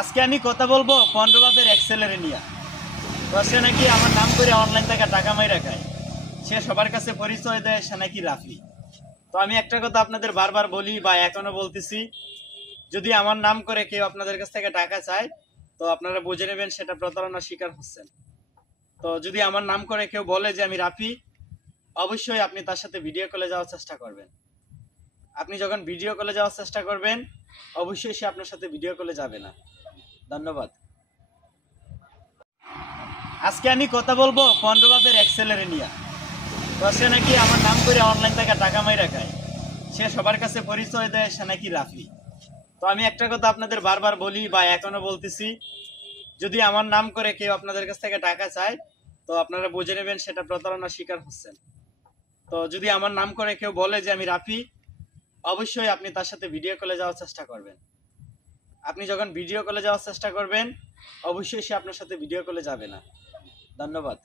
আজকে আমি কথা বলবো পন্ডবাবের এক্সেলেরে নিয়ে। তো সে নাকি আমার নাম করে অনলাইন থেকে টাকা মাইরা খায়। সে সবার কাছে পরিচয় দেয় সে নাকি রাফি। তো আমি একটা কথা আপনাদের বারবার বলি বা এখনো বলতেছি, যদি আমার নাম করে কেউ আপনাদের কাছ থেকে টাকা চায় তো আপনারা বুঝে নেবেন সেটা প্রতারণার শিকার হচ্ছেন। তো যদি আমার নাম করে কেউ বলে যে আমি রাফি, অবশ্যই আপনি তার সাথে ভিডিও কলে যাওয়ার চেষ্টা করবেন। আপনি যখন ভিডিও কলে যাওয়ার চেষ্টা করবেন, অবশ্যই সে আপনার সাথে ভিডিও কলে যাবে না। ধন্যবাদ। আজকে আমি কথা বলবো পন্ডবাবের এক্সেলেরে নিয়ে। তো সে নাকি আমার নাম করে অনলাইন থেকে টাকা মাইরা খায়। সে সবার কাছে পরিচয় দেয় সে নাকি রাফি। তো আমি একটা কথা আপনাদের বারবার বলি বা এখনো বলতেছি, যদি আমার নাম করে কেউ আপনাদের কাছ থেকে টাকা চায় তো আপনারা বুঝে নেবেন সেটা প্রতারণার শিকার হচ্ছেন। তো যদি আমার নাম করে কেউ বলে যে আমি রাফি, অবশ্যই আপনি তার সাথে ভিডিও কলে যাওয়ার চেষ্টা করবেন। আপনি যখন ভিডিও কলে যাওয়ার চেষ্টা করবেন, অবশ্যই সে আপনার সাথে ভিডিও কলে যাবে না। ধন্যবাদ।